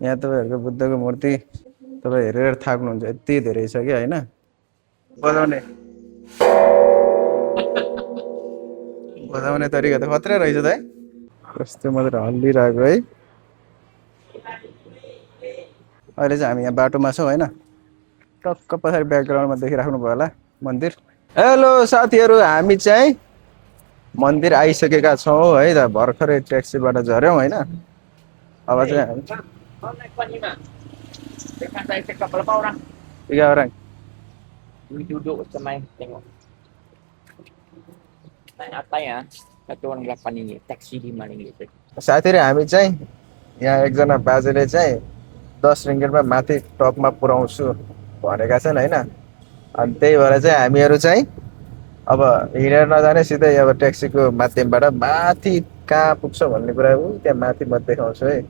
यहाँ तपाईँहरूको बुद्धको मूर्ति तपाईँ हेरेर थाक्नुहुन्छ, यति धेरै छ कि होइन। बजाउने बजाउने तरिका त खत्रै रहेछ त है। कस्तो मात्र हल्लिरहेको है। अहिले चाहिँ हामी यहाँ बाटोमा छौँ होइन। टक्क पछाडि ब्याकग्राउन्डमा देखिराख्नु भयो होला मन्दिर। हेलो साथीहरू, हामी चाहिँ मन्दिर आइसकेका छौँ है त। भर्खरै ट्याक्सीबाट झऱ्यौँ होइन। अब चाहिँ हामी 3 orang. Duduk semai tengok. Naik atas ya. Satu orang 8 ringgit. Taksi 5 ringgit. साथीहरू हामी चाहिँ यहाँ एकजना बाजेले चाहिँ 10 रिङ्गिटमा माथि टपमा पुऱ्याउँछु भनेका छन् होइन। अनि त्यही भएर चाहिँ हामीहरू चाहिँ अब हिँडेर नजाने सिधै अब ट्याक्सीको माध्यमबाट माथि कहाँ पुग्छ भन्ने कुरा ऊ त्यहाँ माथि म देखाउँछु है।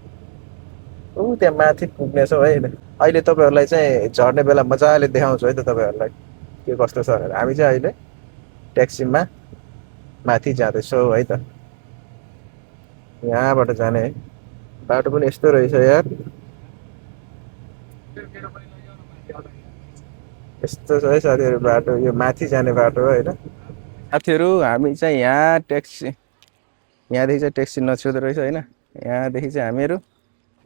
ऊ त्यहाँ माथि पुग्नेछौँ है। अहिले तपाईँहरूलाई चाहिँ झर्ने बेला मजाले देखाउँछु है त तपाईँहरूलाई के कस्तो छ भनेर। हामी चाहिँ अहिले ट्याक्सीमा माथि जाँदैछौँ है त। यहाँबाट जाने है। बाटो पनि यस्तो रहेछ यार, यस्तो छ है साथीहरू बाटो। यो माथि जाने बाटो हो होइन। साथीहरू हामी चाहिँ यहाँ ट्याक्सी, यहाँदेखि चाहिँ ट्याक्सी नछुँदो रहेछ होइन। यहाँदेखि चाहिँ हामीहरू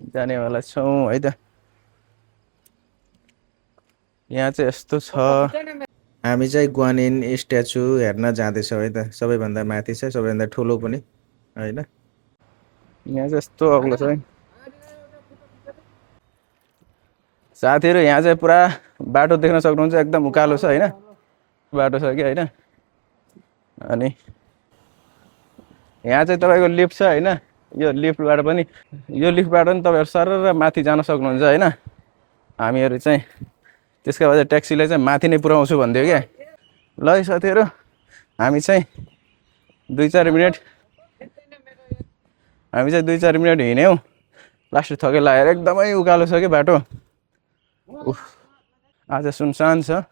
जानेवाला छौँ है त। यहाँ चाहिँ यस्तो छ। हामी चाहिँ ग्वानिन स्ट्याचु हेर्न जाँदैछौँ है त। सबैभन्दा माथि छ, सबैभन्दा ठुलो पनि होइन। यहाँ चाहिँ यस्तो अग्लो छ है साथीहरू। यहाँ चाहिँ पुरा बाटो देख्न सक्नुहुन्छ, एकदम उकालो छ होइन। बाटो छ कि होइन। अनि यहाँ चाहिँ तपाईँको लिफ्ट छ होइन। यो लिफ्टबाट पनि तपाईँहरू सरर माथि जान सक्नुहुन्छ होइन। हामीहरू चाहिँ त्यसको बाद ट्याक्सीलाई चाहिँ माथि नै पुऱ्याउँछु भन्थ्यो क्या। ल है साथीहरू, हामी चाहिँ 2-4 मिनट हिँड्यौँ। लास्ट थके लागेर एकदमै उकालो छ कि बाटो। आज सुनसान छ।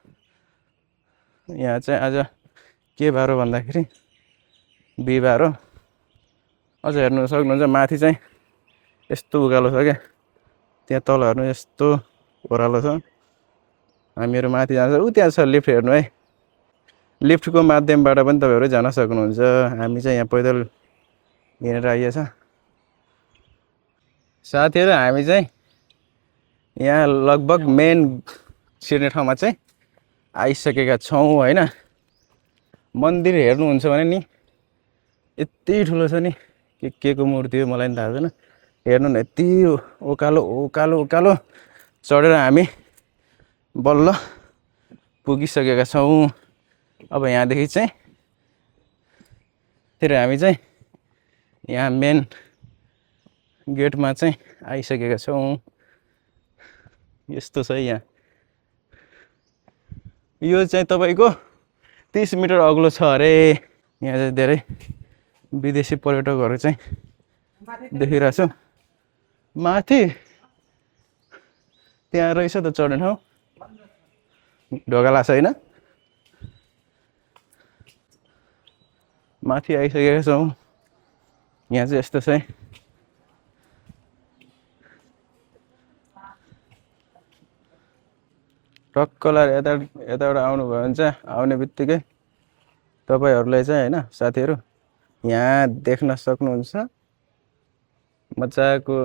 यहाँ चाहिँ आज के बार हो भन्दाखेरि बिहिबार हो। अझ हेर्नु सक्नुहुन्छ माथि चाहिँ यस्तो उकालो छ क्या। त्यहाँ तल हेर्नु यस्तो ओह्रालो छ। हामीहरू माथि जान्छ। ऊ त्यहाँ छ लिफ्ट, हेर्नु है। लिफ्टको माध्यमबाट पनि तपाईँहरू जान सक्नुहुन्छ। हामी चाहिँ यहाँ पैदल हिँडेर आइएछ साथीहरू। हामी चाहिँ यहाँ लगभग मेन छिर्ने ठाउँमा चाहिँ आइसकेका छौँ होइन। मन्दिर हेर्नुहुन्छ भने नि यति ठुलो छ नि। के को मूर्ति हो मलाई नि थाहा छैन। हेर्नु न यति उकालो उकालो उकालो चढेर हामी बल्ल पुगिसकेका छौँ। अब यहाँदेखि चाहिँ फेरि हामी चाहिँ यहाँ मेन गेटमा चाहिँ आइसकेका छौँ। यस्तो छ यहाँ। यो चाहिँ तपाईँको 30 मिटर अग्लो छ अरे। यहाँ चाहिँ धेरै विदेशी पर्यटकहरू चाहिँ देखिरहेको छु। माथि त्यहाँ रहेछ त चढ्ने ठाउँ, ढोका छैन। माथि आइसकेका छौँ। यहाँ चाहिँ यस्तो छ है। टक्क लगाएर यताबाट आउनुभयो भने चाहिँ आउने बित्तिकै तपाईँहरूलाई चाहिँ होइन साथीहरू यहाँ देख्न सक्नुहुन्छ मजाको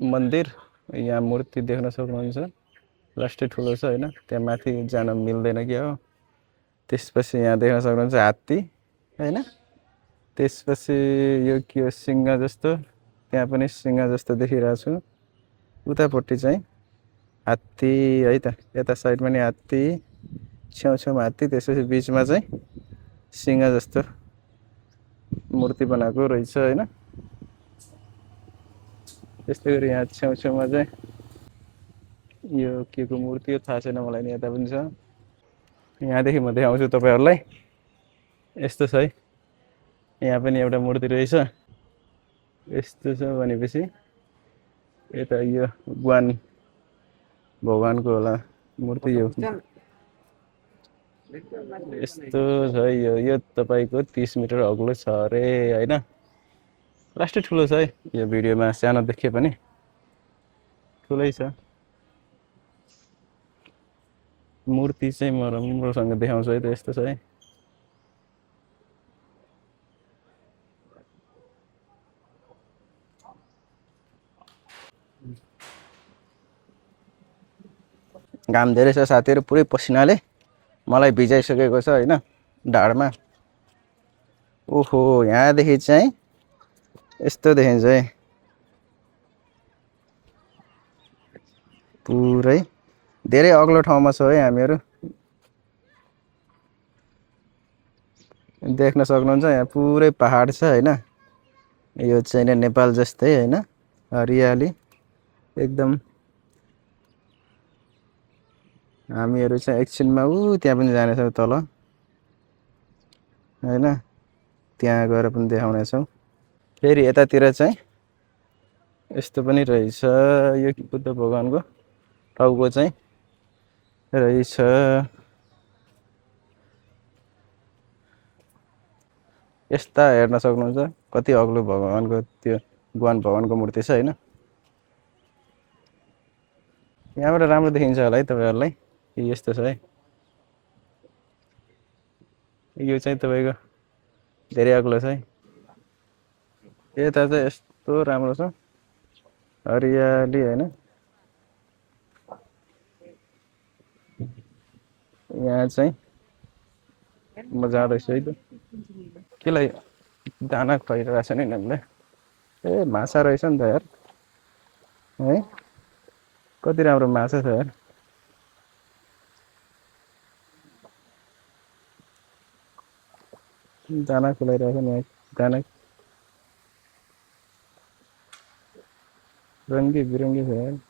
मन्दिर। यहाँ मूर्ति देख्न सक्नुहुन्छ। लास्टै ठुलो छ होइन। त्यहाँ माथि जान मिल्दैन क्या हो। त्यसपछि यहाँ देख्न सक्नुहुन्छ हात्ती होइन। त्यसपछि यो के हो, सिंह जस्तो। त्यहाँ पनि सिंह जस्तो देखिरहेको छु। उतापट्टि चाहिँ हात्ती है त। यता साइडमा नि हात्ती, छेउछेउमा हात्ती, त्यसपछि बिचमा चाहिँ सिंह जस्तो मूर्ति बनाएको रहेछ होइन। त्यस्तै गरी यहाँ छेउछेउमा चाहिँ यो के को मूर्ति हो थाहा छैन मलाई नि। यता पनि छ। यहाँदेखि म देखाउँछु तपाईँहरूलाई। यस्तो छ है। यहाँ पनि एउटा मूर्ति रहेछ। यस्तो छ भनेपछि यता यो भगवान भगवानको होला मूर्ति। यो यस्तो छ यो तपाईँको 30 मिटर अग्लो छ अरे होइन। लास्टै ठुलो छ है। यो भिडियोमा सानो देखिए पनि ठुलै छ मूर्ति चाहिँ म राम्रोसँग देखाउँछु है त यस्तो छ है घाम धेरै छ साथीहरू पुरै पसिनाले मलाई भिजाइसकेको छ होइन ढाडमा ओहो यहाँदेखि चाहिँ यस्तो देखिन्छ है पुरै धेरै अग्लो ठाउँमा छ है हामीहरू देख्न सक्नुहुन्छ यहाँ पुरै पहाड छ होइन यो चाहिँ नेपाल जस्तै होइन हरियाली एकदम हामीहरू चाहिँ एकछिनमा त्यहाँ पनि जानेछौँ तल होइन त्यहाँ गएर पनि देखाउनेछौँ फेरि यतातिर चाहिँ यस्तो पनि रहेछ यो बुद्ध भगवानको टाउको चाहिँ रहेछ यस्ता हेर्न सक्नुहुन्छ कति अग्लो भगवानको त्यो भगवानको मूर्ति छ होइन यहाँबाट राम्रो देखिन्छ होला है तपाईँहरूलाई यस्तो छ है यो चाहिँ तपाईँको धेरै अग्लो छ है यता चाहिँ यस्तो राम्रो छ हरियाली होइन यहाँ चाहिँ म जाँदैछु है त केलाई दाना खुवाइरहेको छ नि हामीले ए माछा रहेछ नि त यार है कति राम्रो माछा छ यार दाना खुवाइरहेको छ नि दाना रङ्गी बिरङ्गी छ यार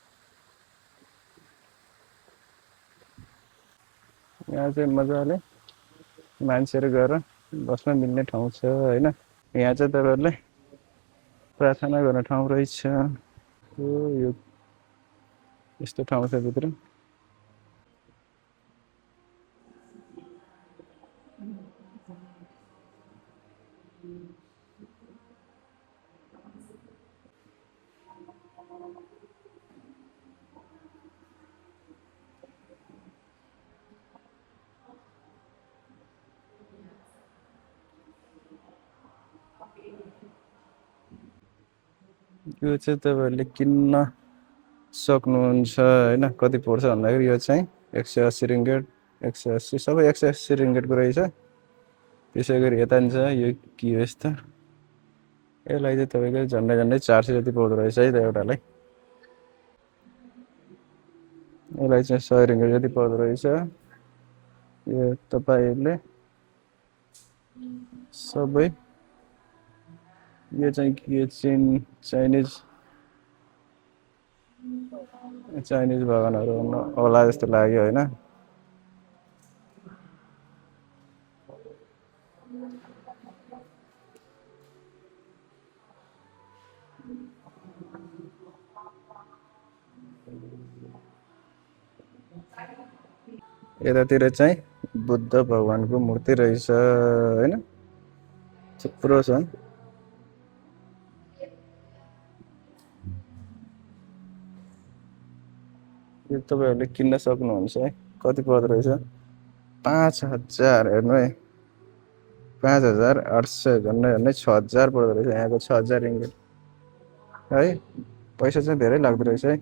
यहाँ चाहिँ मजाले मान्छेहरू गएर बस्न मिल्ने ठाउँ छ होइन यहाँ चाहिँ तपाईँहरूले प्रार्थना गर्ने ठाउँ रहेछ यो यस्तो ठाउँ छ भित्र यो चाहिँ तपाईँहरूले किन्न सक्नुहुन्छ होइन कति पर्छ भन्दाखेरि यो चाहिँ 180 रिङ्गेट 180 सबै 180 रिङ्गेटको रहेछ त्यसै गरी यता नि छ यो के हो यस्तो यसलाई चाहिँ तपाईँको झन्डै झन्डै 400 जति पर्दो रहेछ है त एउटालाई यसलाई चाहिँ 100 रिङ्गेट जति पर्दो रहेछ यो तपाईँहरूले सबै यो चाहिँ के चाइनिज भगवानहरू होला जस्तो लाग्यो होइन यतातिर चाहिँ बुद्ध भगवानको मूर्ति रहेछ होइन थुप्रो छ यो तपाईँहरूले किन्न सक्नुहुन्छ है कति पर्दो रहेछ 5000 हेर्नु है 5800 झन्डै झन्डै 6000 पर्दो रहेछ यहाँको 6000 रिङ्गेट है पैसा चाहिँ धेरै लाग्दो रहेछ है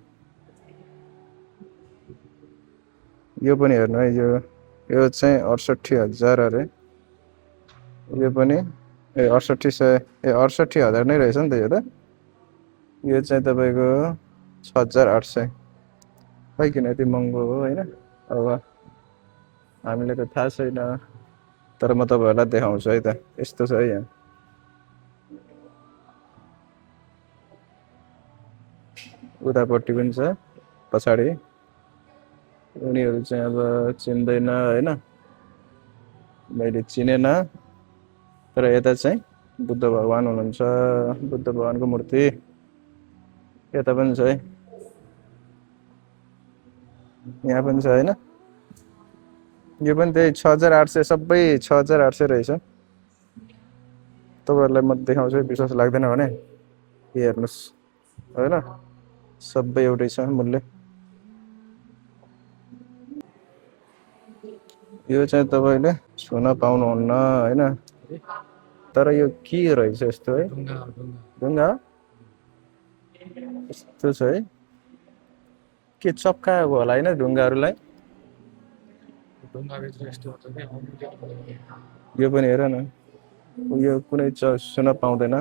यो पनि हेर्नु है यो चाहिँ 68000 अरे यो पनि 68000 नै रहेछ नि त यो त यो चाहिँ तपाईँको 6800 खै किन यति महँगो हो होइन अब हामीले त थाहा छैन तर म तपाईँहरूलाई देखाउँछु है त यस्तो छ है यहाँ उतापट्टि पनि छ पछाडि उनीहरू चाहिँ अब चिन्दैन होइन मैले चिनेन तर यता चाहिँ बुद्ध भगवान हुनुहुन्छ बुद्ध भगवानको मूर्ति यता पनि छ है यहाँ पनि छ होइन यो पनि त्यही 6800 सबै 6800 रहेछ तपाईँहरूलाई म देखाउँछु विश्वास लाग्दैन भने हेर्नुहोस् होइन सबै एउटै छ मूल्य। यो चाहिँ तपाईँले छुन पाउनुहुन्न होइन, तर यो के रहेछ यस्तो है, ढुङ्गा हो? यस्तो छ है, के चप्काएको होला होइन ढुङ्गाहरूलाई। यो पनि हेर न, यो कुनै छुन पाउँदैन,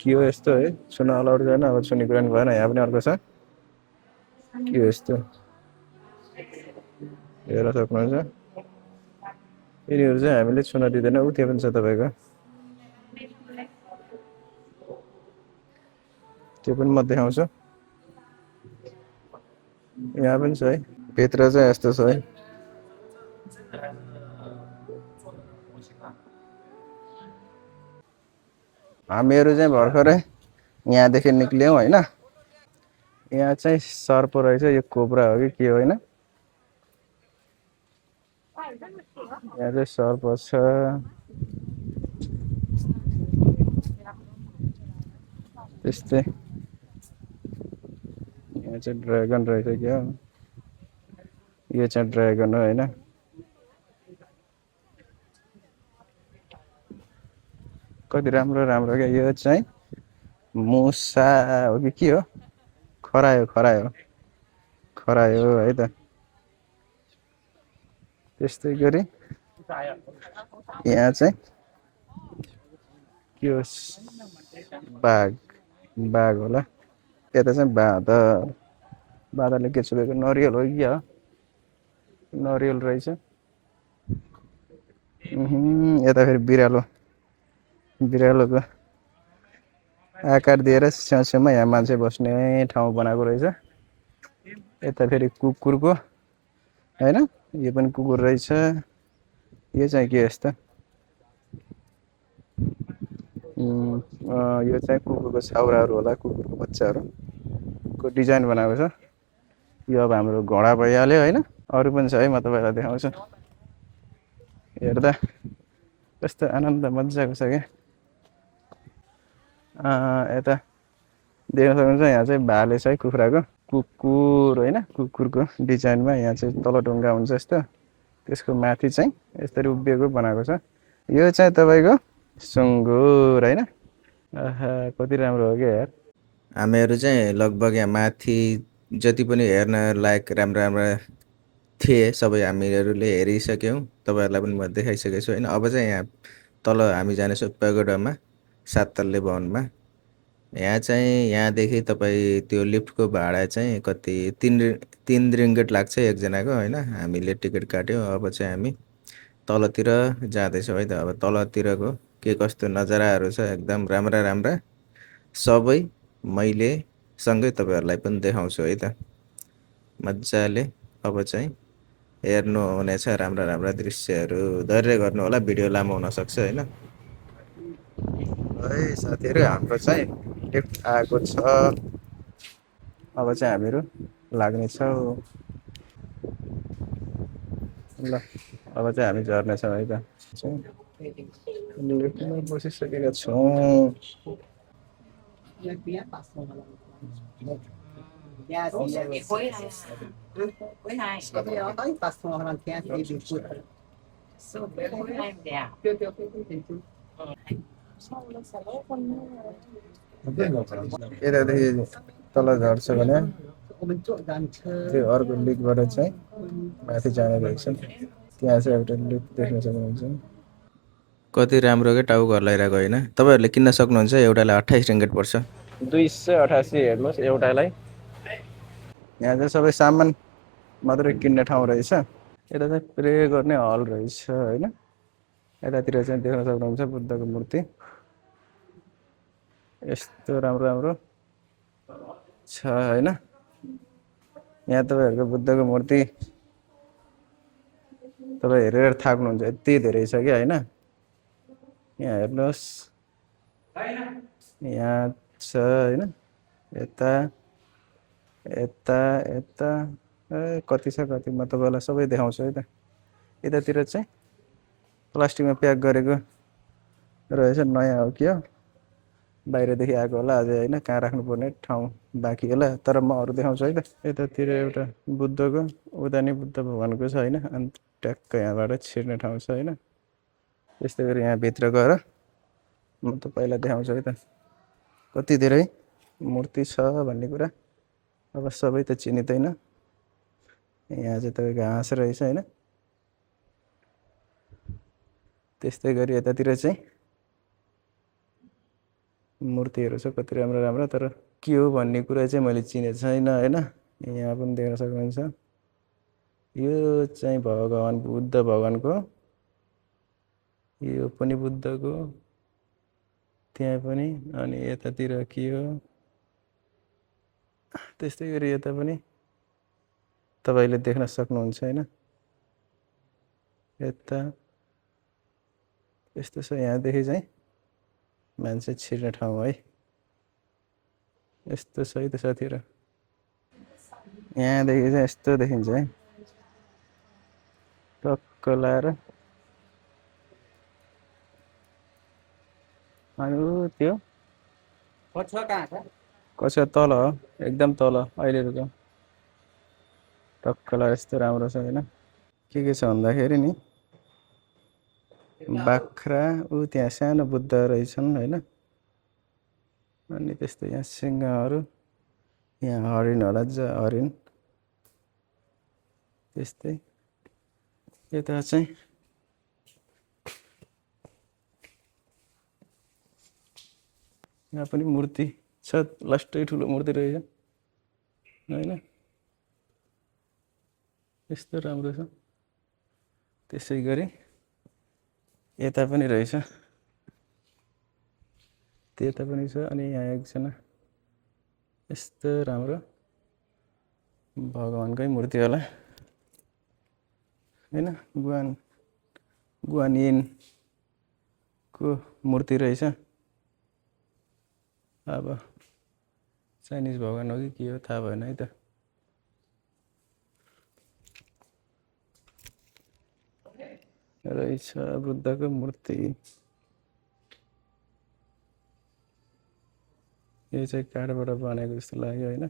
के हो यस्तो है, छुन अलाउड छैन। अब छुने कुरा नि भएन। यहाँ पनि अर्को छ, के हो यस्तो, हेर्न सक्नुहुन्छ। यिनीहरू चाहिँ हामीले छुन दिँदैन। ऊ त्यो पनि छ तपाईँको, त्यो पनि म देखाउँछु। यहाँ पनि छ है, भित्र चाहिँ यस्तो छ है। हामीहरू चाहिँ भर्खरै यहाँदेखि निक्ल्यौँ होइन। यहाँ चाहिँ सर्प रहेछ, यो कोब्रा हो कि के हो होइन। यहाँ चाहिँ सर्प छ, त्यस्तै। यहाँ चाहिँ ड्रागन रहेछ क्या, यो चाहिँ ड्रागन हो होइन। कति राम्रो राम्रो क्या। यो चाहिँ मुसा हो कि के हो, खरायो खरायो खरायो है त। त्यस्तै गरी यहाँ चाहिँ के हो, बाघ बाघ होला। यता चाहिँ बाँदर, बाँदरले के चुकेको, नरिवल हो कि क्या हो, नरिवल रहेछ। यता फेरि बिरालो, बिरालोको आकार दिएर छेउछेउमा यहाँ मान्छे बस्ने ठाउँ बनाएको रहेछ। यता फेरि कुकुरको होइन, यो पनि कुकुर रहेछ। यो चाहिँ के यस्तो, यो चाहिँ कुकुरको छाउराहरू होला, कुकुरको बच्चाहरूको डिजाइन बनाएको छ। यो अब हाम्रो घोडा भइहाल्यो होइन। अरू पनि छ है, म तपाईँलाई देखाउँछु। हेर्दा कस्तो आनन्द मजाको छ क्या। यता देख्न सक्नुहुन्छ, यहाँ चाहिँ भाले छ है, कुखुराको कुकुर होइन, कुकुरको डिजाइनमा यहाँ चाहिँ तल ढुङ्गा हुन्छ यस्तो, त्यसको माथि चाहिँ यसरी उभिएको बनाएको छ। यो चाहिँ तपाईँको सुँगुर होइन। कति राम्रो हो क्या यार। हामीहरू चाहिँ लगभग यहाँ माथि जति पनि हेर्न लायक राम्रा राम्रा थिए सबै हामीहरूले हेरिसक्यौँ, तपाईँहरूलाई पनि म देखाइसकेको छु होइन। अब चाहिँ यहाँ तल हामी जानेछौँ पेगोडामा, 7 तल्ले भवनमा। यहाँ चाहिँ यहाँदेखि तपाईँ त्यो लिफ्टको भाडा चाहिँ कति 3 रिङ्गेट लाग्छ एकजनाको होइन। हामीले टिकट काट्यौँ। अब चाहिँ हामी तलतिर जाँदैछौँ है त। अब तलतिरको के कस्तो नजाराहरू छ, एकदम राम्रा राम्रा सबै मैले सँगै तपाईँहरूलाई पनि देखाउँछु है त मजाले। अब चाहिँ हेर्नु हुनेछ राम्रा राम्रा दृश्यहरू। धैर्य गर्नु होला, भिडियो लामो हुनसक्छ होइन। है साथीहरू, हाम्रो चाहिँ लिफ्ट आएको छ। अब चाहिँ हामीहरू लाग्नेछौँ ल। अब चाहिँ हामी झर्नेछौँ है त। लिफ्टमा बसिसकेका छौँ। यतादेखि तल झर्छ भने त्यो अर्को लिकबाट चाहिँ माथि जाने रहेछ। त्यहाँ चाहिँ एउटा लिक देख्न सक्नुहुन्छ। कति राम्रो क्या टाउको हल्लाइरहेको होइन। तपाईँहरूले किन्न सक्नुहुन्छ, एउटालाई 28 रिङ्गेट पर्छ। 288 हेर्नुहोस् एउटालाई। यहाँ चाहिँ सबै सामान मात्रै किन्ने ठाउँ रहेछ। यता चाहिँ प्रे गर्ने हल रहेछ होइन। यतातिर चाहिँ देख्न सक्नुहुन्छ बुद्धको मूर्ति, यस्तो राम्रो राम्रो छ होइन। यहाँ तपाईँहरूको बुद्धको मूर्ति तपाईँ हेरेर थाक्नुहुन्छ, यति धेरै छ क्या होइन। यहाँ हेर्नुहोस्, यहाँ छ होइन। यता यता यता कति छ कति, म तपाईँलाई सबै देखाउँछु है त। यतातिर चाहिँ प्लास्टिकमा प्याक गरेको रहेछ, नयाँ हो कि हो। बाहिरदेखि आएको होला अझै होइन, कहाँ राख्नुपर्ने ठाउँ बाँकी होला, तर म अरू देखाउँछु है त। यतातिर एउटा बुद्धको, उता नि बुद्ध भगवान्को छ होइन, अनि ट्याक्क यहाँबाट छिर्ने ठाउँ छ होइन। त्यस्तै गरी यहाँभित्र गएर म त पहिला देखाउँछु है त कति धेरै मूर्ति छ भन्ने कुरा। अब सबै त चिनिँदैन। यहाँ चाहिँ तपाईँको हाँस रहेछ होइन। त्यस्तै गरी यतातिर चाहिँ मूर्तिहरू छ कति राम्रो राम्रो, तर के हो भन्ने कुरा चाहिँ मैले चिनेको छैन होइन। यहाँ पनि देख्न सक्नुहुन्छ, यो चाहिँ भगवान् बुद्ध भगवान्को, यो पनि बुद्धको, त्यहाँ पनि, अनि यतातिर के हो। त्यस्तै गरी यता पनि तपाईँले देख्न सक्नुहुन्छ होइन। यता यस्तो छ, यहाँदेखि चाहिँ मान्छे छिर्ने ठाउँ है। यस्तो छ है त साथीहरू, यहाँदेखि चाहिँ यस्तो देखिन्छ है, टक्क लाएर। अनि त्यो कक्षा तल हो, एकदम तल अहिलेको टक्क लाएर यस्तो राम्रो छ होइन। के छ भन्दाखेरि नि बाख्रा, ऊ त्यहाँ सानो बुद्ध रहेछन् होइन। अनि त्यस्तै यहाँ सिंहहरू, यहाँ हरिण होला, हरिण। त्यस्तै यता चाहिँ यहाँ पनि मूर्ति छ, लास्टै ठुलो मूर्ति रहेछ होइन। यस्तो राम्रो छ। त्यसै गरी यता पनि रहेछ, त्यता पनि छ। अनि यहाँ एकजना यस्तो राम्रो भगवान्कै मूर्ति होला होइन, गुवान यिनको मूर्ति रहेछ। अब चाइनिज भगवान हो कि के हो थाहा भएन है त। रहेछ बुद्धको मूर्ति। यो चाहिँ काठबाट बनेको जस्तो लाग्यो होइन।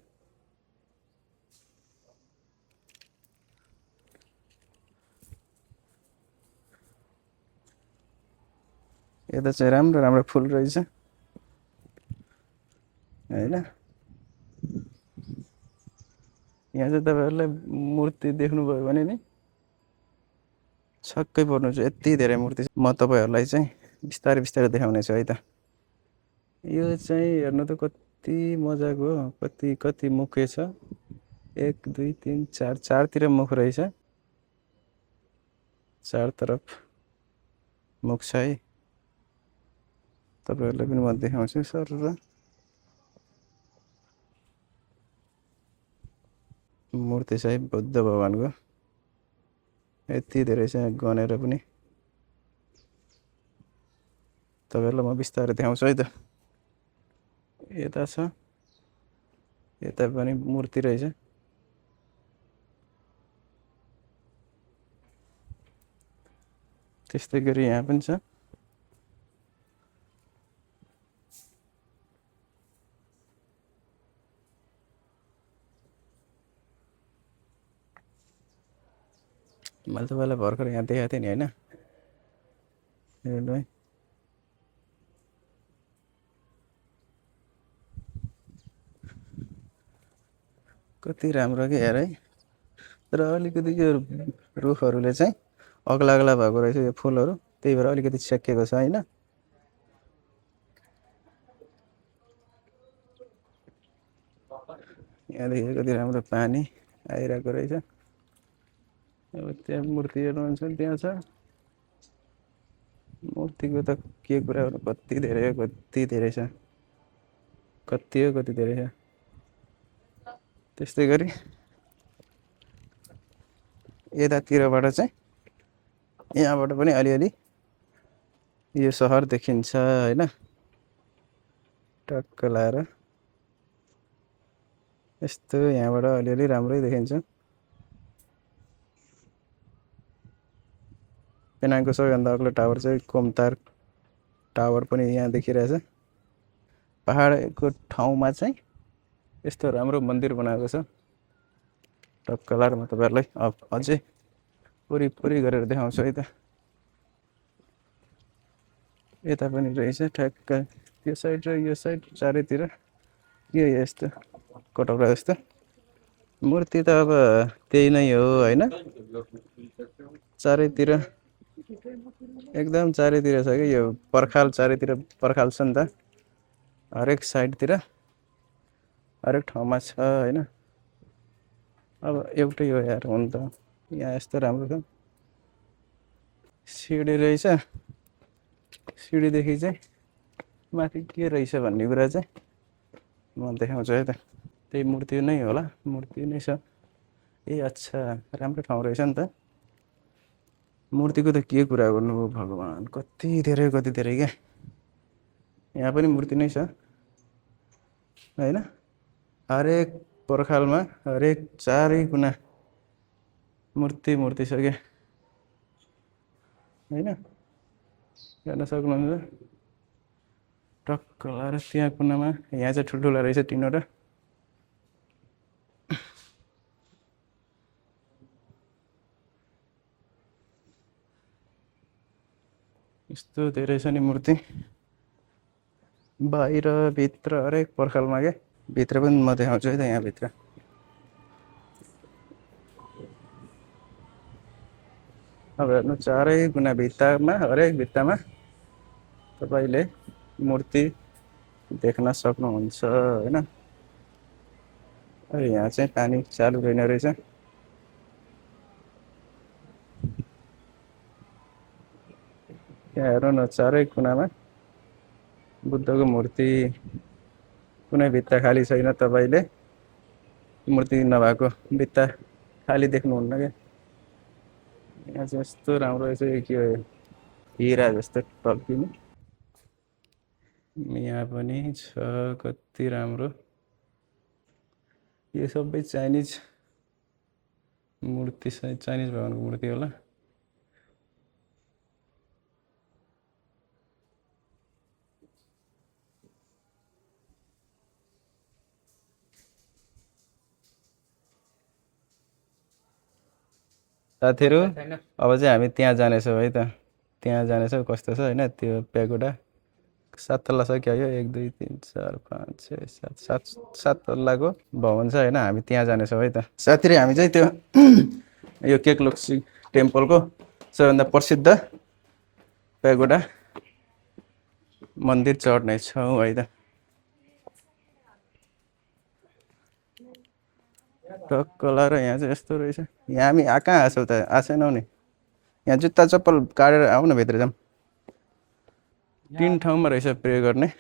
यता चाहिँ राम्रो राम्रो फुल रहेछ होइन। यहाँ चाहिँ तपाईँहरूलाई मूर्ति देख्नुभयो भने नि छक्कै पर्नु छ, यति धेरै मूर्ति छ। म तपाईँहरूलाई चाहिँ बिस्तारै बिस्तारै देखाउने छु है त। यो चाहिँ हेर्नु त कति मजाको हो, कति कति मुखे छ, 1 2 3 4, चारतिर मुख रहेछ, चारतर्फ मुख छ है। तपाईँहरूलाई पनि म देखाउँछु सर। मूर्ति छ है बुद्ध भगवान्को, यति धेरै छ गनेर पनि। तपाईँहरूलाई म बिस्तारै देखाउँछु है त। यता छ, यता पनि मूर्ति रहेछ। त्यस्तै गरी यहाँ पनि छ। मैले तपाईँलाई भर्खर यहाँ देखाएको थिएँ नि होइन। हेर्नु है, कति राम्रो के हेर है। तर अलिकति यो रुखहरूले चाहिँ अग्ला अग्ला भएको रहेछ यो फुलहरू, त्यही भएर अलिकति सेकेको छ होइन। यहाँदेखि कति राम्रो पानी आइरहेको रहेछ। अब त्यहाँ मूर्ति हेर्नुहुन्छ, त्यहाँ छ मूर्तिको त के कुरा गर्नु, कति धेरै छ, कति हो कति धेरै छ। त्यस्तै गरी यतातिरबाट चाहिँ, यहाँबाट पनि अलिअलि यो सहर देखिन्छ होइन। टक्क लाएर यस्तो यहाँबाट अलिअलि राम्रै देखिन्छ। पेनाङको सबैभन्दा अग्लो टावर चाहिँ कोमतार टावर पनि यहाँ देखिरहेछ। पहाडको ठाउँमा चाहिँ यस्तो राम्रो मन्दिर बनाएको छ टक्क लाएर म तपाईँहरूलाई अझै वरिपरि गरेर देखाउँछु है त यता पनि रहेछ ठ्याक्क यो साइड र यो साइड चारैतिर के यस्तो कटौरा जस्तो मूर्ति त अब त्यही नै हो होइन चारैतिर एकदम चारैतिर छ कि यो पर्खाल चारैतिर पर्खाल छ नि त हरेक साइडतिर हरेक ठाउँमा छ होइन अब एउटै हो यार हुन त यहाँ यस्तो राम्रो छ सिँढी रहेछ सिँढीदेखि चाहिँ माथि के रहेछ भन्ने कुरा चाहिँ म देखाउँछु है त त्यही मूर्ति नै होला मूर्ति नै छ ए अच्छा राम्रो ठाउँ रहेछ नि त मूर्तिको त के कुरा गर्नु भगवान् कति धेरै क्या यहाँ पनि मूर्ति नै छ होइन हरेक पर्खालमा हरेक चारै कुना मूर्ति छ क्या होइन हेर्न सक्नुहुन्छ टक्क लाएर त्यहाँ कुनामा यहाँ चाहिँ ठुल्ठुला रहेछ तिनवटा यस्तो धेरै छ नि मूर्ति बाहिर भित्र हरेक पर्खालमा क्या भित्र पनि म देखाउँछु है त यहाँभित्र अब हेर्नु चारै कुना भित्तामा हरेक भित्तामा तपाईँले मूर्ति देख्न सक्नुहुन्छ होइन यहाँ चाहिँ पानी चालु रहेन रहेछ यहाँ हेर्नु न चारै कुनामा बुद्धको मूर्ति कुनै भित्ता खाली छैन तपाईँले मूर्ति नभएको भित्ता खाली देख्नुहुन्न क्या यहाँ चाहिँ यस्तो राम्रो रहेछ यो के हो हिरा जस्तो टल्किने यहाँ पनि छ कति राम्रो यो सबै चाइनिज मूर्ति चाइनिज भगवानको मूर्ति होला साथीहरू अब चाहिँ हामी त्यहाँ जानेछौँ है त त्यहाँ जानेछौँ कस्तो छ होइन त्यो प्यागोडा 7 तल्ला छ क्या यो 1 2 3 4 5 6 7 7 तल्लाको भवन छ होइन हामी त्यहाँ जानेछौँ है त साथीहरू हामी चाहिँ त्यो यो केक्लोक्सी टेम्पलको सबैभन्दा प्रसिद्ध प्यागोडा मन्दिर चढ्नेछौँ है त टक्क लाएर यहाँ चाहिँ यस्तो रहेछ यहाँ हामी कहाँ आछौँ त आएनौँ नि यहाँ जुत्ता चप्पल काटेर आऊ न भित्र जाऊँ 3 ठाउँमा रहेछ प्रे गर्ने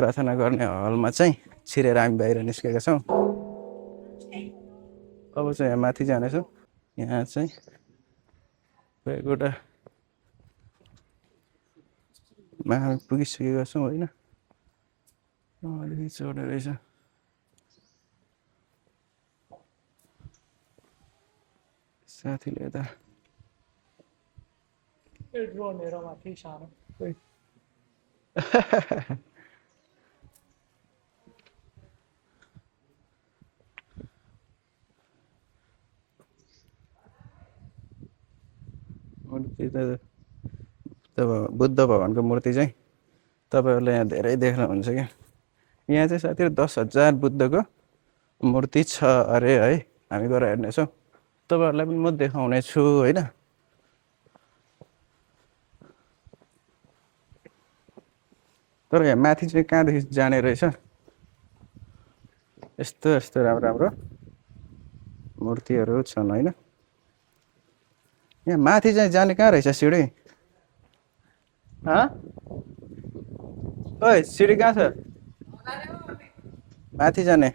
प्रार्थना गर्ने हलमा चाहिँ छिरेर हामी बाहिर निस्केका छौँ। अब चाहिँ यहाँ माथि जानेछौँ। यहाँ चाहिँ एउटा हामी पुगिसकेका छौँ होइन। अलिकति चढ्ने रहेछ। साथीले यता मूर्ति त बुद्ध भगवानको मूर्ति चाहिँ तपाईँहरूले यहाँ धेरै देख्नुहुन्छ क्या। यहाँ चाहिँ साथीहरू 10,000 बुद्धको मूर्ति छ अरे है। हामी गएर हेर्नेछौँ, तपाईँहरूलाई पनि म देखाउने छु होइन। तर यहाँ माथि चाहिँ कहाँदेखि जाने रहेछ। यस्तो यस्तो राम्रो राम्रो मूर्तिहरू छन् होइन। यहाँ माथि चाहिँ जाने कहाँ रहेछ सिँढी? ओइ सिँढी कहाँ छ माथि जाने?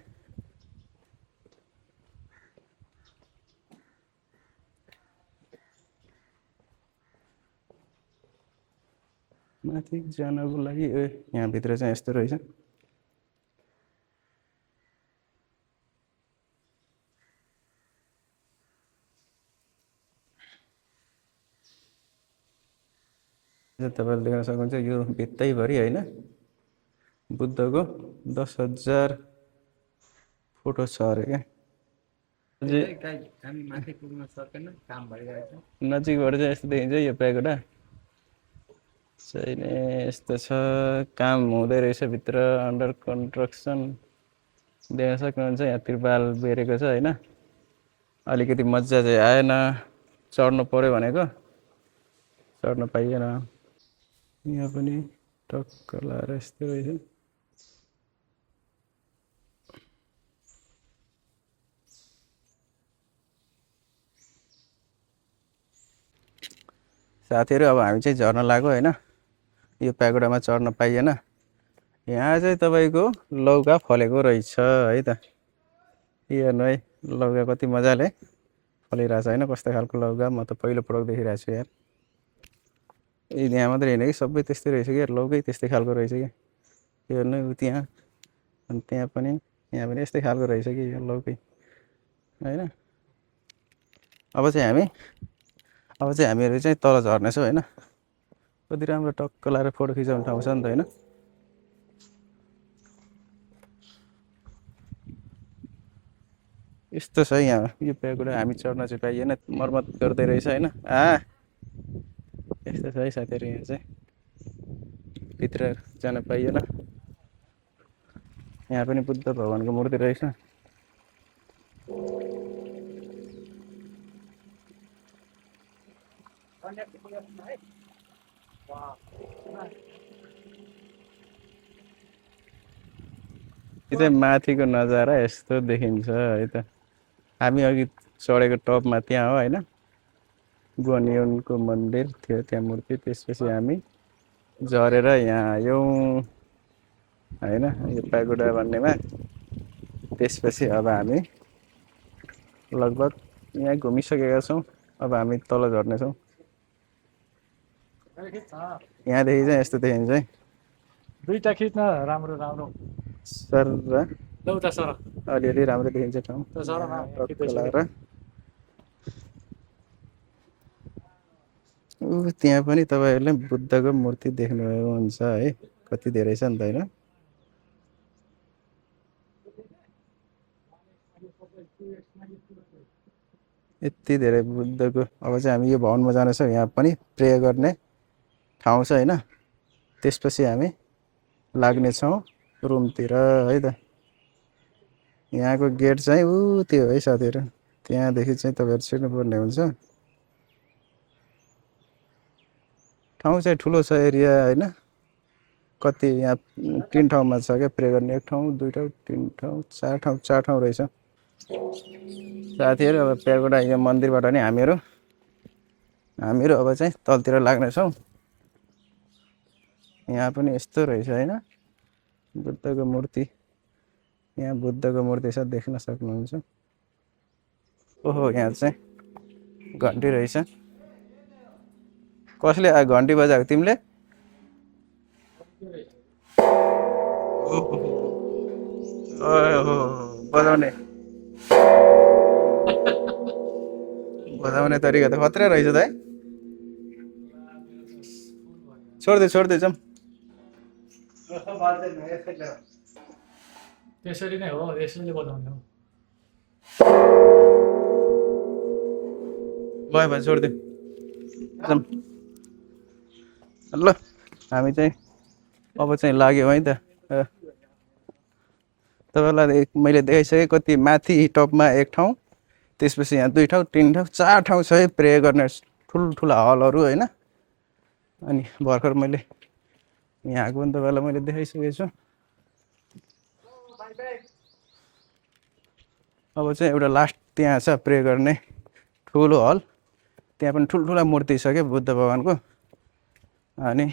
माथि जानको लागि यहाँभित्र चाहिँ यस्तो रहेछ। तपाईँले देख्न सक्नुहुन्छ यो भित्तैभरि होइन बुद्धको 10,000 फोटो छ अरे क्या। नजिकबाट चाहिँ यस्तो देखिन्छ यो प्यागोडा चाहिँ यस्तो छ। काम हुँदै रहेछ भित्र, अन्डर कन्स्ट्रक्सन देख्न सक्नुहुन्छ। यहाँ त्रिपाल बेरेको छ होइन। अलिकति मजा चाहिँ आएन, चढ्नु पर्यो भनेको चढ्न पाइएन। यहाँ पनि टक्क लाएर यस्तो रहेछ। साथीहरू अब हामी चाहिँ झर्न लाग्यो होइन। यो प्यागोडामा चढ्न पाइएन। यहाँ चाहिँ तपाईँको लौका फलेको रहेछ है त। हेर्नु है लौका कति मजाले फलिरहेछ होइन। कस्तो खालको लौका म त पहिलोपटक देखिरहेको छु यार। यहाँ मात्रै होइन कि सबै त्यस्तै रहेछ क्या। लौकै त्यस्तै खालको रहेछ क्या। हेर्नु त्यहाँ अनि त्यहाँ पनि यहाँ पनि यस्तै खालको रहेछ कि यो लौकै होइन। अब चाहिँ हामीहरू चाहिँ तल झर्नेछौँ होइन। कति राम्रो टक्क लाएर फोटो खिचाउने ठाउँ छ नि त होइन। यस्तो छ यहाँ यो प्यागोडा। हामी चढ्न चाहिँ पाइएन, मर्मत गर्दै रहेछ होइन। यस्तो छ है साथीहरू। यहाँ चाहिँ भित्र जान पाइएन। यहाँ पनि बुद्ध भगवानको मूर्ति रहेछ। यो चाहिँ माथिको नजारा यस्तो देखिन्छ है त। हामी अघि चढेको टपमा त्यहाँ हो होइन। गुवानियोनको मन्दिर थियो त्यहाँ मूर्ति। त्यसपछि हामी झरेर यहाँ आयौँ होइन यो प्यागोडा भन्नेमा। त्यसपछि अब हामी लगभग यहाँ घुमिसकेका छौँ। अब हामी तल झर्नेछौँ। यहाँदेखि चाहिँ यस्तो देखिन्छ है। दुईटा खिच्न राम्रो राम्रो सर लौटा सर अलिअलि राम्रो देखिन्छ ठाउँ टक्क लाएर। त्यहाँ पनि तपाईँहरूले बुद्धको मूर्ति देख्नुभएको हुन्छ है। कति धेरै छ नि त होइन। यति धेरै बुद्धको। अब चाहिँ हामी यो भवनमा जानेछौँ। यहाँ पनि प्रे गर्ने ठाउँ छ होइन। त्यसपछि हामी लाग्नेछौँ रुमतिर है त। यहाँको गेट चाहिँ त्यो है साथीहरू। त्यहाँदेखि चाहिँ तपाईँहरू छिर्नुपर्ने हुन्छ। ठाउँ चाहिँ ठुलो छ एरिया होइन। कति यहाँ 3 ठाउँमा छ क्या प्रे गर्ने। 1 ठाउँ 2 ठाउँ 3 ठाउँ 4 ठाउँ रहेछ साथीहरू। अब प्यागोडा यो मन्दिरबाट नि हामीहरू अब चाहिँ तलतिर लाग्नेछौँ। यहाँ पनि यस्तो रहेछ होइन। बुद्धको मूर्ति, यहाँ बुद्धको मूर्ति छ, देख्न सक्नुहुन्छ। ओहो, यहाँ चाहिँ घन्टी रहेछ। कसले घन्टी बजाएको, तिमीले? ओहो, ओहो, बजाउने बजाउने तरिका त खतरा रहेछ त है। छोड्दै जाउँ। त्यसरी नै हो, यसैले बजाउने हो। भयो भयो, छोडिदिउँ। जाउँ। ल, हामी चाहिँ अब चाहिँ लाग्यौँ है त। तपाईँलाई मैले देखाइसकेँ कति माथि टपमा एक ठाउँ, त्यसपछि यहाँ 2 ठाउँ 3 ठाउँ 4 ठाउँ छ है प्रे गर्ने ठुल्ठुला हलहरू होइन। अनि भर्खर मैले यहाँको पनि तपाईँलाई मैले देखाइसकेको छु। अब चाहिँ एउटा लास्ट त्यहाँ छ प्रे गर्ने ठुलो हल, त्यहाँ पनि ठुल्ठुला मूर्ति छ क्या बुद्ध भगवानको। अनि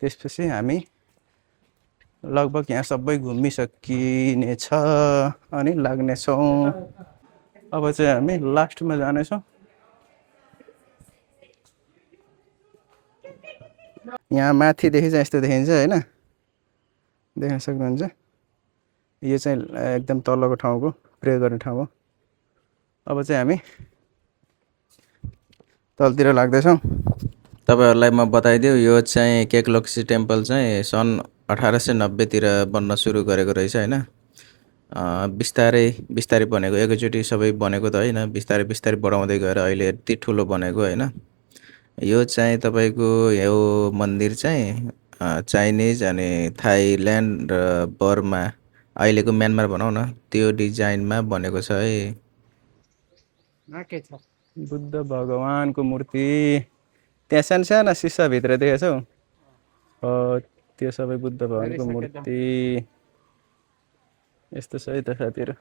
त्यसपछि हामी लगभग यहाँ सबै घुमिसकिनेछ अनि लाग्नेछौँ। अब चाहिँ हामी लास्टमा जानेछौँ। यहाँ माथिदेखि चाहिँ यस्तो देखिन्छ होइन, देख्न सक्नुहुन्छ। यो चाहिँ एकदम तलको ठाउँको प्रे गर्ने ठाउँ हो। अब चाहिँ हामी तलतिर लाग्दैछौँ। तपाईँहरूलाई म बताइदिउँ, यो चाहिँ केकलक्सी टेम्पल चाहिँ सन् 1890तिर बन्न सुरु गरेको रहेछ होइन। बिस्तारै बिस्तारै बनेको, एकैचोटि सबै बनेको त होइन, बिस्तारै बिस्तारै बढाउँदै गएर अहिले यति ठुलो बनेको होइन। यो चाहिँ तपाईँको यो मन्दिर चाहिँ चाइनिज अनि थाइल्यान्ड र बर्मा, अहिलेको म्यानमार भनौँ न, त्यो डिजाइनमा बनेको छ है। के छ बुद्ध भगवानको मूर्ति त्यहाँ सानो सानो सिसाभित्र देखेछौ? त्यो सबै बुद्ध भगवानको मूर्ति यस्तो छ है त साथीहरू।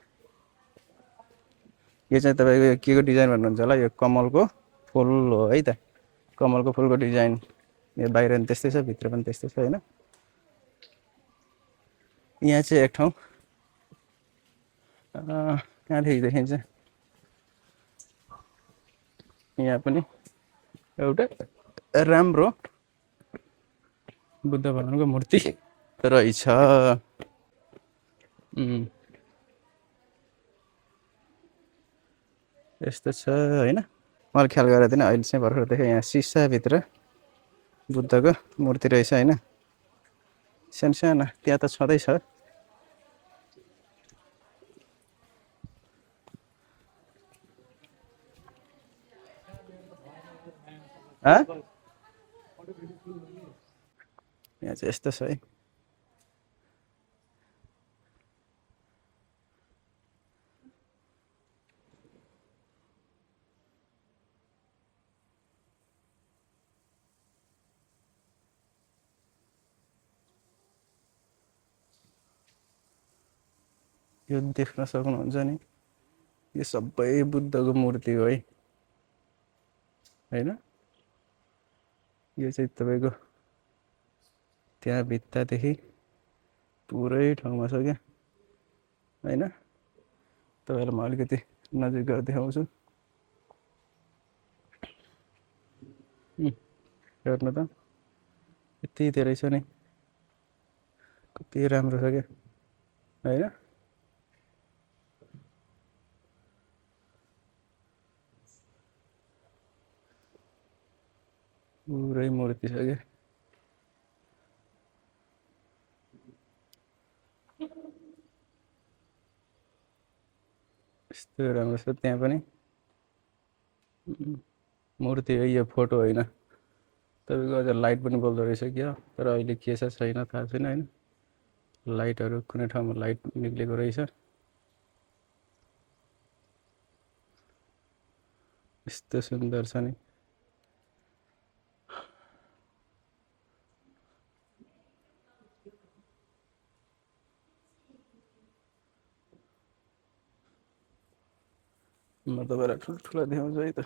यो चाहिँ तपाईँको के को डिजाइन भन्नुहुन्छ होला, यो कमलको फुल हो है त। कमलको फुलको डिजाइन यो बाहिर पनि त्यस्तै छ, भित्र पनि त्यस्तै छ होइन। यहाँ चाहिँ एक ठाउँ कहाँदेखि देखिन्छ, यहाँ पनि एउटा राम्रो बुद्ध भगवानको मूर्ति रहेछ। यस्तो छ होइन। मैले ख्याल गरेको थिइनँ, अहिले चाहिँ भर्खर देखेँ यहाँ सिसाभित्र बुद्धको मूर्ति रहेछ होइन। सानो सानो त्यहाँ त छँदैछ। यहाँ चाहिँ यस्तो छ है। यो देख्न सक्नुहुन्छ नि, यो सबै बुद्धको मूर्ति हो है होइन। यो चाहिँ तपाईँको त्यहाँ भित्तादेखि पुरै ठाउँमा छ क्या होइन। तपाईँलाई म अलिकति नजिक गएर देखाउँछु। हेर्नु त, यति धेरै छ नि, कति राम्रो छ क्या होइन। पुरै मूर्ति छ क्या। यस्तो राम्रो छ त्यहाँ पनि मूर्ति हो, यो फोटो होइन। तपाईँको अझ लाइट पनि बल्दो रहेछ क्या, तर अहिले के छ छैन थाहा छैन होइन। लाइटहरू कुनै ठाउँमा लाइट निक्लेको रहेछ। यस्तो सुन्दर छ नि। म तपाईँलाई ठुल्ठुला देखाउँछु है त।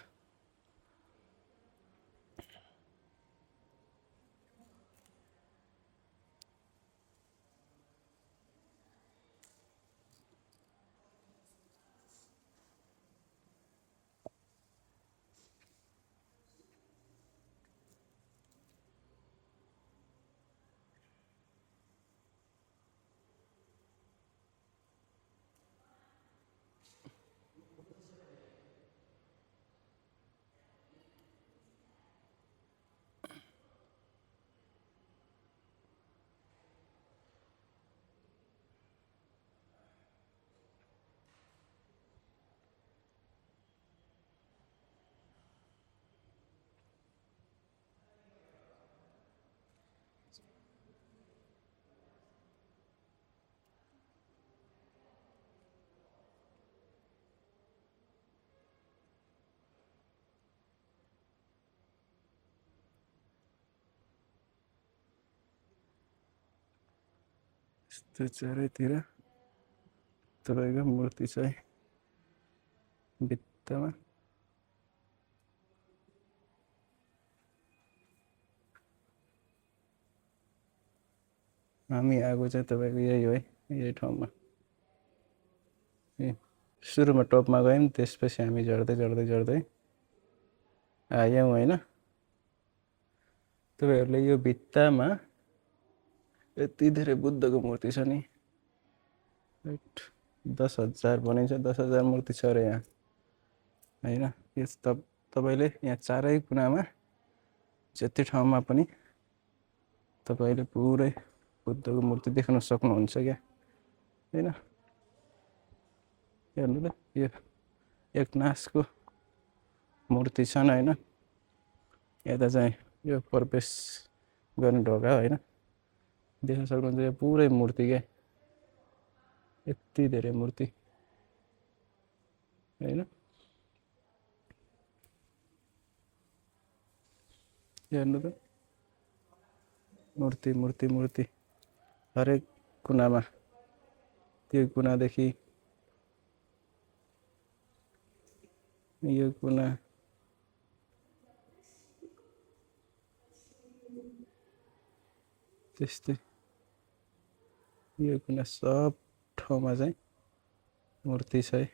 यस्तो चारैतिर तपाईँको मूर्ति छ है भित्तामा। हामी आएको चाहिँ तपाईँको यही हो है, यही ठाउँमा। सुरुमा टपमा गयौँ, त्यसपछि हामी झर्दै झर्दै झर्दै आयौँ होइन। तपाईँहरूले यो भित्तामा यति धेरै बुद्धको मूर्ति छ नि, 10,000 भनिन्छ, 10,000 मूर्ति छ अरे यहाँ होइन। यस तपाईँले यहाँ चारै कुनामा जति ठाउँमा पनि तपाईँले पुरै बुद्धको मूर्ति देख्न सक्नुहुन्छ क्या होइन। हेर्नु त यो एकनासको मूर्ति छन् होइन। यता चाहिँ यो प्रवेश गर्ने ढोका होइन, देख्न सक्नुहुन्छ यो पुरै मूर्ति क्या, यति धेरै मूर्ति होइन। हेर्नु त मूर्ति मूर्ति मूर्ति हरेक कुनामा, त्यो कुनादेखि यो कुना, त्यस्तै यो कुना, सब ठाउँमा चाहिँ मूर्ति छ है।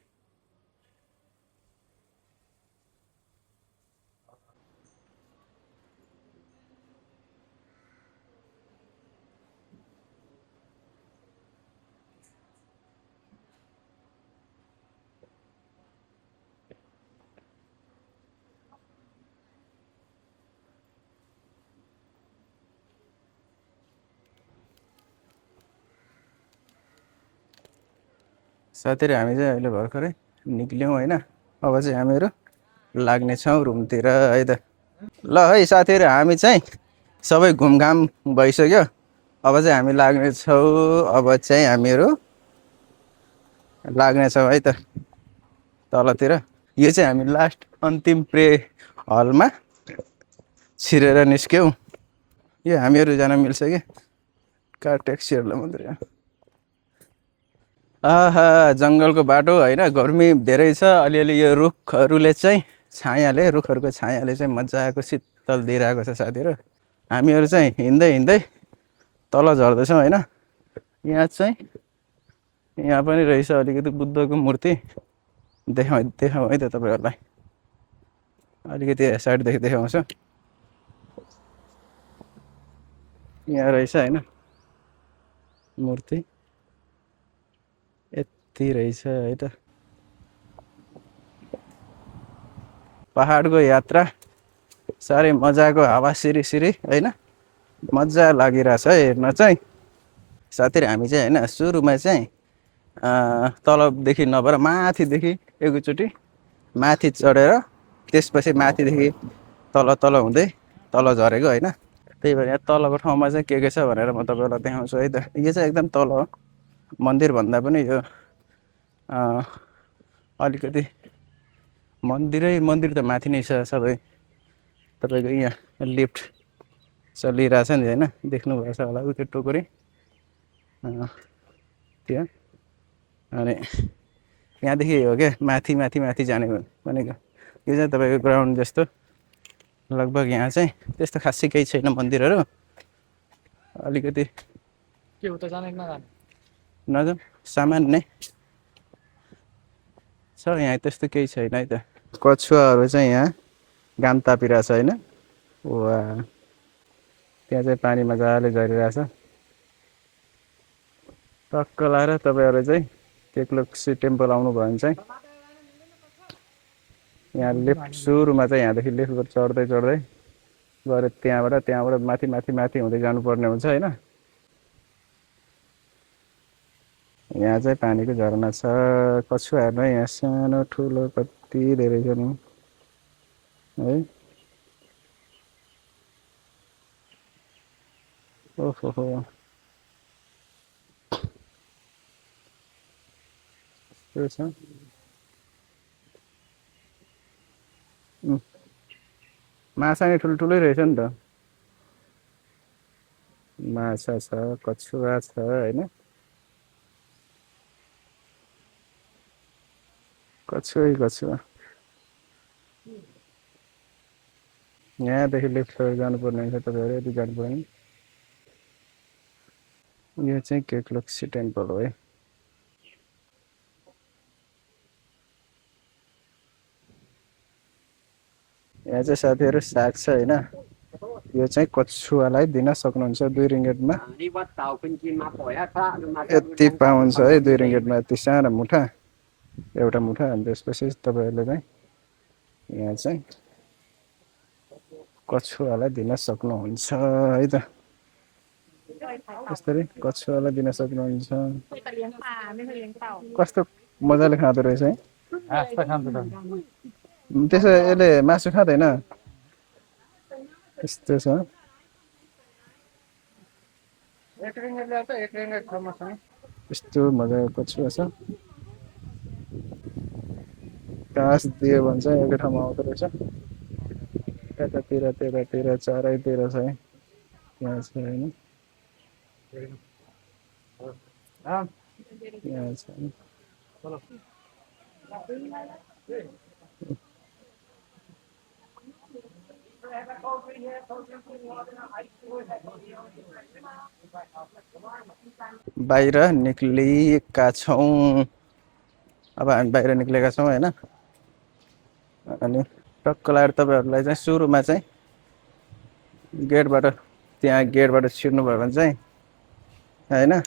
साथीहरू हामी चाहिँ अहिले भर्खरै निक्ल्यौँ होइन। अब चाहिँ हामीहरू लाग्नेछौँ रुमतिर है त। ल है साथीहरू, हामी चाहिँ सबै घुमघाम भइसक्यो। अब चाहिँ हामी लाग्नेछौँ, अब चाहिँ हामीहरू लाग्नेछौँ है त तलतिर। यो चाहिँ हामी लास्ट अन्तिम प्रे हलमा छिरेर निस्क्यौँ। यो हामीहरू जान मिल्छ कि कार ट्याक्सीहरूलाई मात्रै। आहा, जङ्गलको बाटो होइन, गर्मी धेरै छ। अलिअलि यो रुखहरूले चाहिँ छायाले, रुखहरूको छायाले चाहिँ मजाको शीतल दिइरहेको छ साथीहरू। हामीहरू चाहिँ हिँड्दै हिँड्दै तल झर्दैछौँ होइन। यहाँ चाहिँ यहाँ पनि रहेछ अलिकति बुद्धको मूर्ति, देखाउँ है त तपाईँहरूलाई। अलिकति साइडदेखि देखाउँछु। यहाँ रहेछ होइन मूर्ति, यति रहेछ है त। पहाडको यात्रा साह्रै मजाको, हावा सिरी सिरी होइन, मजा लागिरहेछ है हेर्न चाहिँ। साथीहरू हामी चाहिँ होइन सुरुमा चाहिँ तलदेखि नभएर माथिदेखि एकैचोटि माथि चढेर त्यसपछि माथिदेखि तल तल हुँदै तल झरेको होइन। त्यही भएर यहाँ तलको ठाउँमा चाहिँ के छ भनेर म तपाईँहरूलाई देखाउँछु है त। यो चाहिँ एकदम तल हो, मन्दिरभन्दा पनि यो अलिकति मन्दिर त माथि नै छ सबै। तपाईँको यहाँ लिफ्ट चलिरहेछ नि होइन, देख्नुभएछ होला त्यो टोकरी त्यो। अनि यहाँदेखि हो क्या माथि माथि माथि जाने भनेको। यो चाहिँ तपाईँको ग्राउन्ड जस्तो लगभग। यहाँ चाहिँ त्यस्तो खासै केही छैन मन्दिरहरू, अलिकति के उता जाने कि नजाने? नजाउँ, सामान्य छ यहाँ, त्यस्तो केही छैन है त। कछुवाहरू चाहिँ यहाँ घाम तापिरहेछ होइन। वा, त्यहाँ चाहिँ पानी मजाले झरिरहेछ। टक्क लाएर तपाईँहरू चाहिँ टेक्लोक्सी टेम्पल आउनुभयो भने चाहिँ यहाँ लिफ्ट सुरुमा चाहिँ यहाँदेखि लिफ्ट चढ्दै चढ्दै गएर त्यहाँबाट माथि माथि माथि हुँदै जानुपर्ने हुन्छ होइन। यहाँ चाहिँ पानीको झरना छ। कछुवाहरू यहाँ सानो ठुलो कति धेरै छन् है। ओहो, त्यो छ। माछा नि ठुल्ठुलै रहेछ नि त। माछा छ, कछुवा छ होइन। कछुवै कछुवा यहाँदेखि लेफ्ट साइड जानुपर्ने हुन्छ तपाईँहरू यति जानु पर्ने यो चाहिँ केक्लक्सी टेम्पल हो है यहाँ चाहिँ साथीहरू साग छ होइन यो चाहिँ कछुवालाई दिन सक्नुहुन्छ 2 रिङ्गेटमा यति पाउँछ है 2 रिङ्गेटमा यति सानो मुठा एउटा मुठा अनि त्यसपछि तपाईँहरूले चाहिँ यहाँ चाहिँ कछुवालाई दिन सक्नुहुन्छ है त यसरी कछुवालाई दिन सक्नुहुन्छ कस्तो मजाले खाँदो रहेछ है त्यसो यसले मासु खाँदैन यस्तो छ यस्तो मजाको कछुवा छ घाँस दियो भने चाहिँ एकै ठाउँमा आउँदो रहेछ यतातिर त्यतातिर चारैतिर छ है यहाँ छ होइन यहाँ छ बाहिर निक्लिएका छौँ अब हामी बाहिर निक्लेका छौँ होइन अनि टक्क लगाएर तपाईँहरूलाई चाहिँ सुरुमा चाहिँ गेटबाट त्यहाँ गेटबाट छिर्नुभयो भने चाहिँ होइन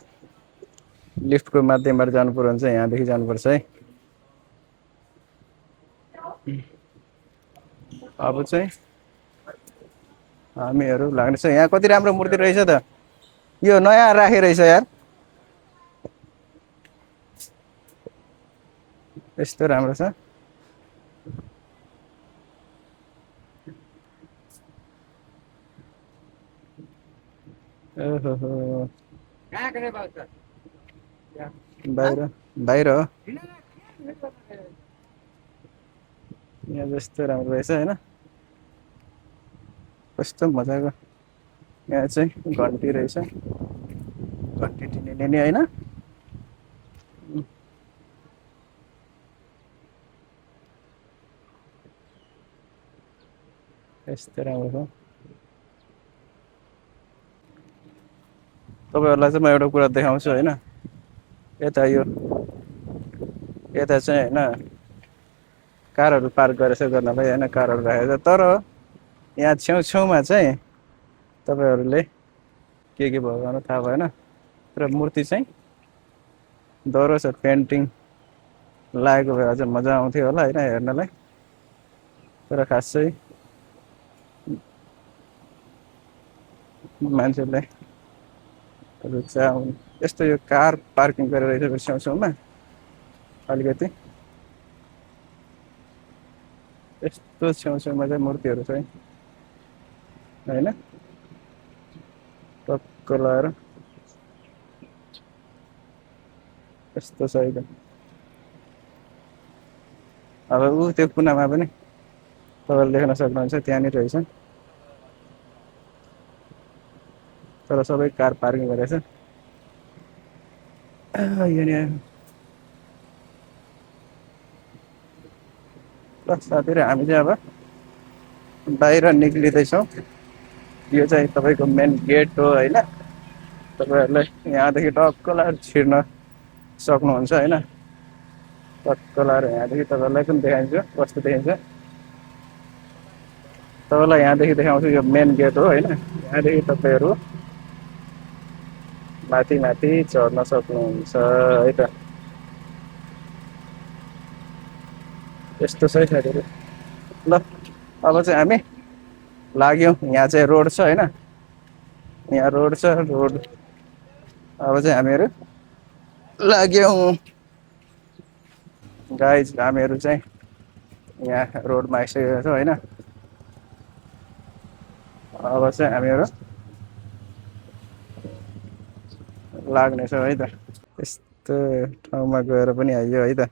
लिफ्टको माध्यमबाट जानुपर्यो भने चाहिँ यहाँदेखि जानुपर्छ है अब चाहिँ हामीहरू लाग्नेछ यहाँ कति राम्रो मूर्ति रहेछ त यो नयाँ राखे रहेछ यार यस्तो राम्रो छ ओहो बाहिर बाहिर हो यहाँ जस्तो राम्रो रहेछ होइन कस्तो मजाको यहाँ चाहिँ घन्टी रहेछ घन्टी टिनिने नि होइन यस्तो राम्रो छ तपाईँहरूलाई चाहिँ म एउटा कुरा देखाउँछु होइन यता चाहिँ होइन कारहरू पार्क गरेछ गर्नलाई होइन कारहरू राखेको छ तर यहाँ छेउछेउमा चाहिँ तपाईँहरूले के भयो भने थाहा भएन तर मूर्ति चाहिँ दह्रो छ पेन्टिङ लागेको भएर चाहिँ मजा आउँथ्यो होला होइन हेर्नलाई तर खासै मान्छेलाई यस्तो यो कार पार्किङ गरेर रहेछ छेउछेउमा अलिकति यस्तो छेउछेउमा चाहिँ मूर्तिहरू छ होइन टक्क लगाएर यस्तो छ एकदम अब ऊ त्यो कुनामा पनि तपाईँले देख्न सक्नुहुन्छ त्यहाँनिर रहेछ तर सबै कार पार्किङ गरेछ ल साथीहरू हामी चाहिँ अब बाहिर निक्लिँदैछौँ यो चाहिँ तपाईँको मेन गेट हो होइन तपाईँहरूलाई यहाँदेखि टक्क लगाएर छिर्न सक्नुहुन्छ होइन टक्क लगाएर यहाँदेखि तपाईँहरूलाई पनि देखाइन्छ कस्तो देखिन्छ तपाईँलाई यहाँदेखि देखाउँछु यो मेन गेट हो होइन यहाँदेखि तपाईँहरू माथि माथि चढ्न सक्नुहुन्छ है त यस्तो छ है साथीहरू ल अब चाहिँ हामी लाग्यौँ यहाँ चाहिँ रोड छ होइन यहाँ रोड छ रोड अब चाहिँ हामीहरू लाग्यौँ गाइज हामीहरू चाहिँ यहाँ रोडमा आइसकेको छ होइन अब चाहिँ हामीहरू लाग्नेछौँ है त यस्तो ठाउँमा गएर पनि आइयो है त